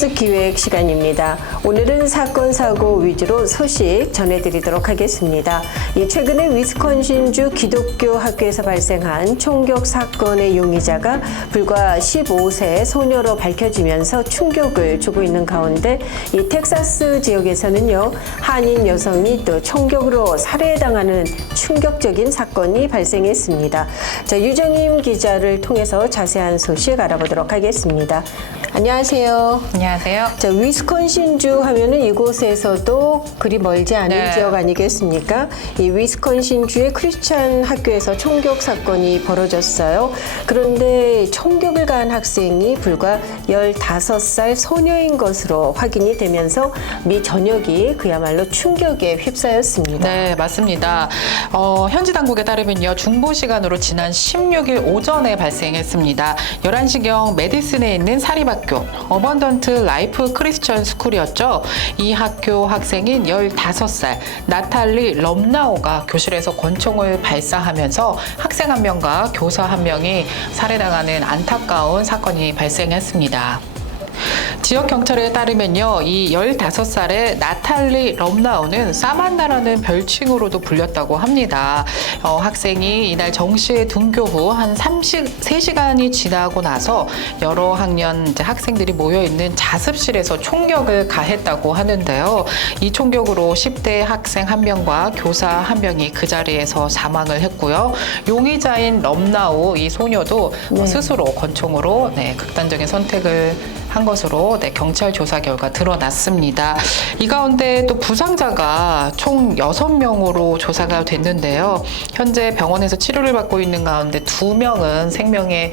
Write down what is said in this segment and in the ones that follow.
뉴스 기획 시간입니다. 오늘은 사건, 사고 위주로 소식 전해드리도록 하겠습니다. 최근에 위스콘신주 기독교 학교에서 발생한 총격 사건의 용의자가 불과 15세 소녀로 밝혀지면서 충격을 주고 있는 가운데 이 텍사스 지역에서는요, 한인 여성이 또 총격으로 살해당하는 충격적인 사건이 발생했습니다. 자, 유정임 기자를 통해서 자세한 소식 알아보도록 하겠습니다. 안녕하세요. 안녕하세요. 자, 위스콘신주 하면은 이곳에서도 그리 멀지 않은 지역 아니겠습니까? 이 위스콘신주의 크리스찬 학교에서 총격 사건이 벌어졌어요. 그런데 총격을 가한 학생이 불과 15살 소녀인 것으로 확인이 되면서 미 전역이 그야말로 충격에 휩싸였습니다. 네, 맞습니다. 현지 당국에 따르면요, 중부 시간으로 지난 16일 오전에 발생했습니다. 11시경 메디슨에 있는 사립학교 어번던트 라이프 크리스천 스쿨이었죠. 이 학교 학생인 15살 나탈리 럼나오가 교실에서 권총을 발사하면서 학생 한 명과 교사 한 명이 살해당하는 안타까운 사건이 발생했습니다. 지역 경찰에 따르면요, 이 15살의 나탈리 럼나우는 사만나라는 별칭으로도 불렸다고 합니다. 학생이 이날 정시에 등교 후 한 3시간이 지나고 나서 여러 학년 학생들이 모여있는 자습실에서 총격을 가했다고 하는데요. 이 총격으로 10대 학생 한 명과 교사 한 명이 그 자리에서 사망을 했고요. 용의자인 럼나우 이 소녀도 스스로 권총으로 극단적인 선택을 한 것으로 경찰 조사 결과 드러났습니다. 이 가운데 또 부상자가 총 6명으로 조사가 됐는데요. 현재 병원에서 치료를 받고 있는 가운데 2명은 생명에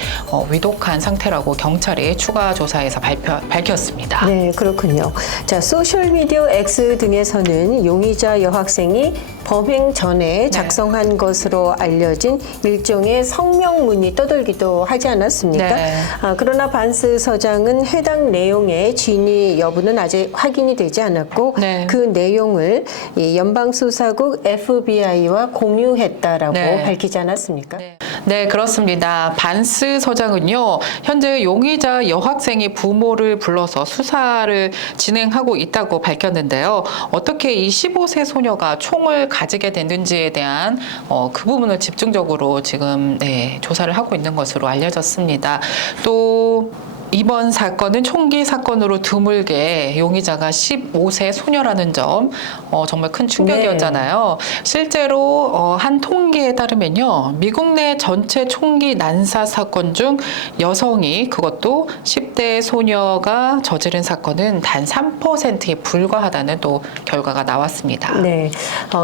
위독한 상태라고 경찰이 추가 조사에서 밝혔습니다. 네, 그렇군요. 자, 소셜미디어 X 등에서는 용의자 여학생이 범행 전에 작성한 것으로 알려진 일종의 성명문이 떠돌기도 하지 않았습니까? 그러나 반스 서장은 해당 내용의 진위 여부는 아직 확인이 되지 않았고 그 내용을 연방수사국 FBI와 공유했다라고 밝히지 않았습니까? 네, 그렇습니다. 반스 서장은요, 현재 용의자 여학생이 부모를 불러서 수사를 진행하고 있다고 밝혔는데요. 어떻게 이 15세 소녀가 총을 가지게 됐는지에 대한 그 부분을 집중적으로 지금 조사를 하고 있는 것으로 알려졌습니다. 또 이번 사건은 총기 사건으로 드물게 용의자가 15세 소녀라는 점 정말 큰 충격이었잖아요. 실제로 한 통계에 따르면요, 미국 내 전체 총기 난사 사건 중 여성이 그것도 10대 소녀가 저지른 사건은 단 3%에 불과하다는 또 결과가 나왔습니다. 네,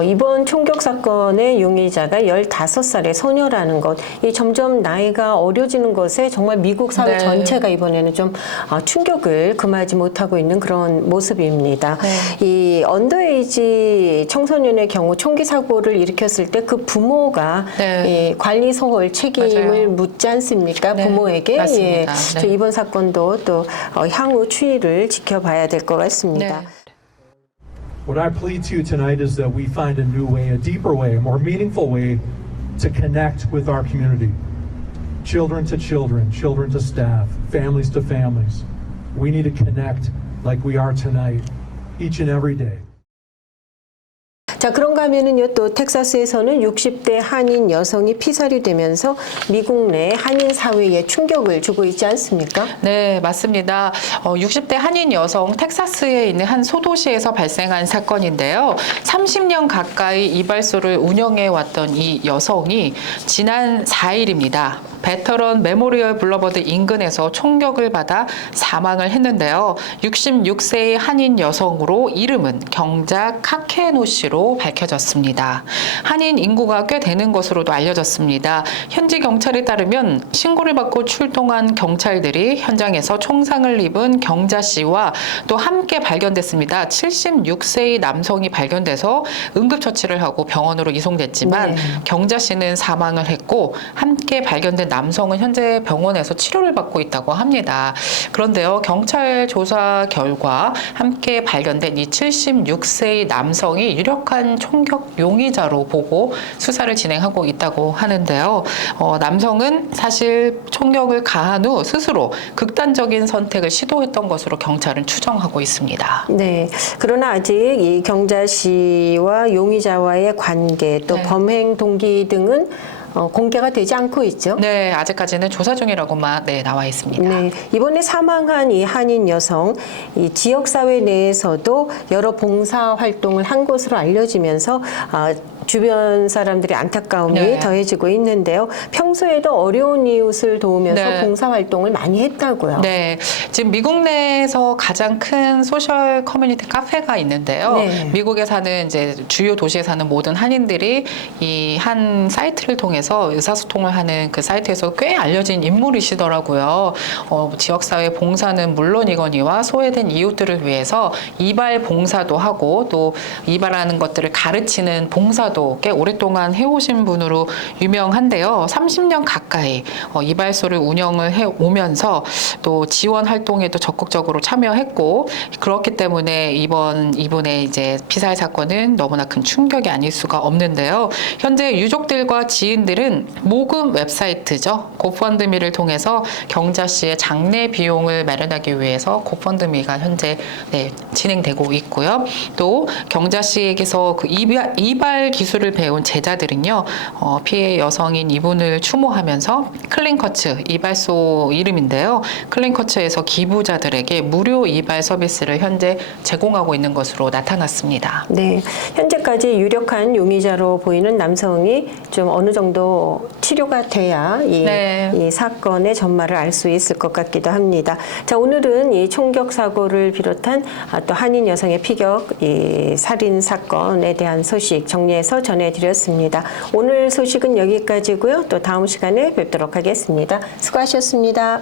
이번 총격 사건의 용의자가 15살의 소녀라는 것, 이 점점 나이가 어려지는 것에 정말 미국 사회 전체가 이번에는 좀 충격을 금하지 못하고 있는 그런 모습입니다. 이 언더에이지 청소년의 경우 총기 사고를 일으켰을 때 그 부모가 이 관리 소홀 책임을 묻지 않습니까? 부모에게. 맞습니다. 이번 사건도 또 향후 추이를 지켜봐야 될 것 같습니다. What I plead to you tonight is that we find a new way, a deeper way, a more meaningful way to connect with our community. Children to children, children to staff, families to families. We need to connect like we are tonight, each and every day. 자, 그런가 하면은요, 또 텍사스에서는 60대 한인 여성이 피살이 되면서 미국 내 한인 사회에 충격을 주고 있지 않습니까? 네, 맞습니다. 60대 한인 여성 텍사스에 있는 한 소도시에서 발생한 사건인데요. 30년 가까이 이발소를 운영해 왔던 이 여성이 지난 4일입니다. 베터런 메모리얼 블러버드 인근에서 총격을 받아 사망을 했는데요. 66세의 한인 여성으로 이름은 경자 카케노 씨로 밝혀졌습니다. 한인 인구가 꽤 되는 것으로도 알려졌습니다. 현지 경찰에 따르면 신고를 받고 출동한 경찰들이 현장에서 총상을 입은 경자 씨와 또 함께 발견됐습니다. 76세의 남성이 발견돼서 응급처치를 하고 병원으로 이송됐지만 경자 씨는 사망을 했고 함께 발견된 남성은 현재 병원에서 치료를 받고 있다고 합니다. 그런데요, 경찰 조사 결과 함께 발견된 이 76세의 남성이 유력한 극단 총격 용의자로 보고 수사를 진행하고 있다고 하는데요. 남성은 사실 총격을 가한 후 스스로 극단적인 선택을 시도했던 것으로 경찰은 추정하고 있습니다. 네. 그러나 아직 이 경자 씨와 용의자와의 관계 또 네. 범행 동기 등은 공개가 되지 않고 있죠. 네, 아직까지는 조사 중이라고만 나와 있습니다. 네, 이번에 사망한 이 한인 여성, 이 지역사회 내에서도 여러 봉사 활동을 한 것으로 알려지면서 주변 사람들의 안타까움이 네. 더해지고 있는데요. 평소에도 어려운 이웃을 도우면서 네. 봉사 활동을 많이 했다고요. 네, 지금 미국 내에서 가장 큰 소셜 커뮤니티 카페가 있는데요. 네. 미국에 사는 이제 주요 도시에 사는 모든 한인들이 이 한 사이트를 통해서 의사소통을 하는 그 사이트에서 꽤 알려진 인물이시더라고요. 지역사회 봉사는 물론이거니와 소외된 이웃들을 위해서 이발 봉사도 하고 또 이발하는 것들을 가르치는 봉사도 꽤 오랫동안 해오신 분으로 유명한데요. 30년 가까이 이발소를 운영을 해오면서 또 지원 활동에도 적극적으로 참여했고 그렇기 때문에 이분의 이제 피살 사건은 너무나 큰 충격이 아닐 수가 없는데요. 현재 유족들과 지인들은 모금 웹사이트죠. 고펀드미를 통해서 경자 씨의 장례 비용을 마련하기 위해서 고펀드미가 현재 진행되고 있고요. 또 경자 씨에게서 그 이발 기술을 배운 제자들은요. 피해 여성인 이분을 추모하면서 클린커츠 이발소 이름인데요. 클린커츠에서 기부자들에게 무료 이발 서비스를 현재 제공하고 있는 것으로 나타났습니다. 네, 현재까지 유력한 용의자로 보이는 남성이 좀 어느 정도 치료가 돼야 이 사건의 전말을 알 수 있을 것 같기도 합니다. 자, 오늘은 이 총격 사고를 비롯한 또 한인 여성의 피격 이 살인 사건에 대한 소식 정리해서 전해드렸습니다. 오늘 소식은 여기까지고요. 또 다음 시간에 뵙도록 하겠습니다. 수고하셨습니다.